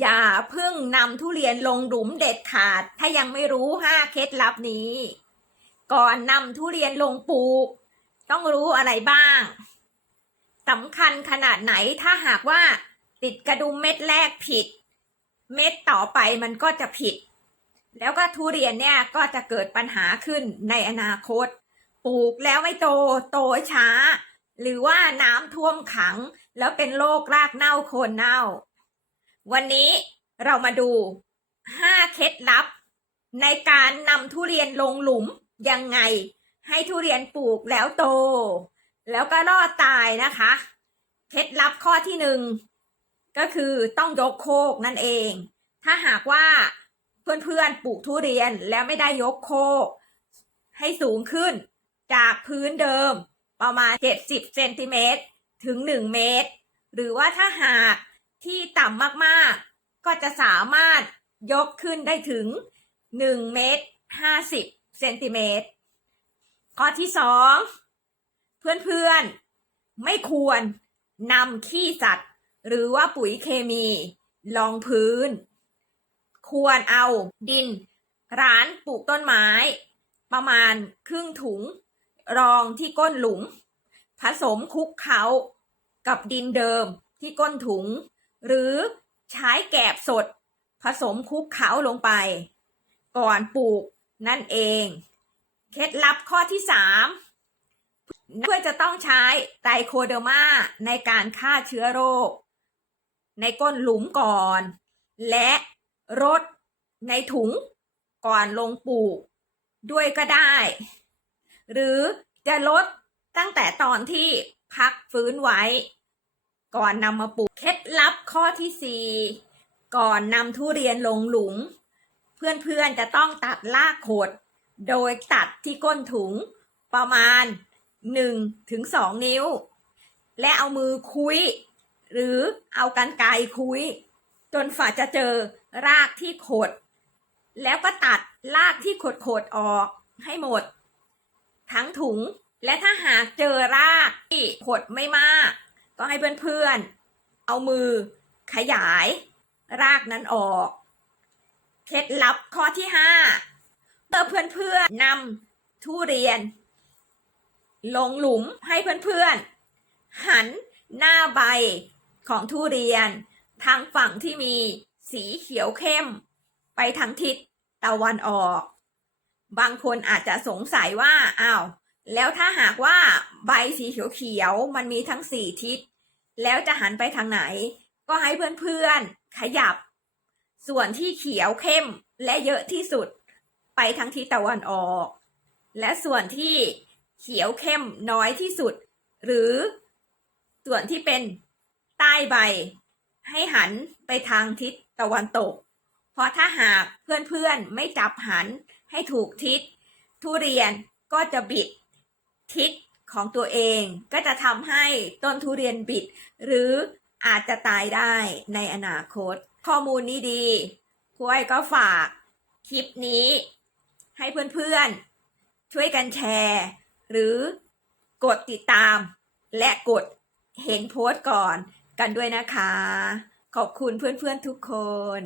อย่าเพิ่งนำทุเรียนลงหลุมเด็ดขาด ถ้ายังไม่รู้ห้าเคล็ดลับนี้ ก่อนนำทุเรียนลงปลูก ต้องรู้อะไรบ้างสำคัญขนาดไหนถ้าหากว่าติดกระดุมเม็ดแรกผิด เม็ดต่อไปมันก็จะผิด แล้วก็ทุเรียนเนี่ยก็จะเกิดปัญหาขึ้นในอนาคต ปลูกแล้วไม่โตโตช้า หรือว่าน้ำท่วมขัง แล้วเป็นโรครากเน่าโคนเน่า วันนี้เรามาดู 5 เคล็ดลับ ในการนำทุเรียนลงหลุมยังไง ให้ทุเรียนปลูกแล้วโต แล้วก็รอดตายนะคะ เคล็ดลับข้อที่หนึ่งก็คือต้องยกโคกนั่นเอง ถ้าหากว่าเพื่อนๆปลูกทุเรียนแล้วไม่ได้ยกโคก ให้สูงขึ้นจากพื้นเดิมประมาณ 70เซนติเมตรถึง 1 เมตร หรือว่าถ้าหาก ที่ต่ำมากๆ ก็จะสามารถยกขึ้นได้ถึง 1 เมตร 50 เซนติเมตร ข้อที่สองเพื่อนๆ ไม่ควรนำขี้สัตว์ หรือว่าปุ๋ยเคมีรองพื้น ควรเอาดิน ร้านปลูกต้นไม้ ประมาณครึ่งถุง รองที่ก้นหลุม ผสมคลุกเคล้ากับดินเดิมที่ก้นถุง หรือใช้แกบสดผสมคลุกเคล้าลงไป ก่อนปลูกนั่นเอง เคล็ดลับข้อที่สามเพื่อจะต้องใช้ไตรโคเดอร์มาในการฆ่าเชื้อโรค ในก้นหลุมก่อน และรดในถุงก่อนลงปลูกด้วยก็ได้ หรือจะลดตั้งแต่ตอนที่พักฟื้นไว้ ก่อนนำมาปลูก เคล็ดลับข้อที่สี่ก่อนนำทุเรียนลงหลุม เพื่อนๆจะต้องตัดรากโขด โดยตัดที่ก้นถุงประมาณ1ถึง2นิ้ว และเอามือคุย หรือเอากันไกคุย จนฝ่าจะเจอรากที่ขด แล้วก็ตัดรากที่ขดขดๆออกให้หมด ทั้งถุงและถ้าหากเจอรากที่ขดไม่มาก ก็ให้เพื่อนๆ เอามือขยาย รากนั้นออก เคล็ดลับข้อที่ห้าเมื่อนเพื่อนนำทุเรียน ลงหลุมให้เพื่อนๆ หันหน้าใบของทุเรียน ทางฝั่งที่มีสีเขียวเข้ม ไปทางทิศตะวันออก บางคนอาจจะสงสัยว่าอ้าวแล้วถ้าหากว่าใบสีเขียวๆมันมีทั้งสี่ทิศ แล้วจะหันไปทางไหน ก็ให้เพื่อนๆขยับ ส่วนที่เขียวเข้มและเยอะที่สุด ไปทางทิศตะวันออก และส่วนที่เขียวเข้มน้อยที่สุด หรือส่วนที่เป็นใต้ใบ ให้หันไปทางทิศตะวันตก เพราะถ้าหากเพื่อนๆไม่จับหันให้ถูกทิศ ทุเรียนก็จะบิดทิศ ของตัวเองก็จะทำให้ต้นทุเรียนบิด หรืออาจจะตายได้ในอนาคต ข้อมูลนี้ดีครูอ้อยก็ฝากคลิปนี้ ให้เพื่อนๆ ช่วยกันแชร์ หรือกดติดตาม และกดเห็นโพสต์ก่อนกันด้วยนะคะ ขอบคุณเพื่อนๆทุกคน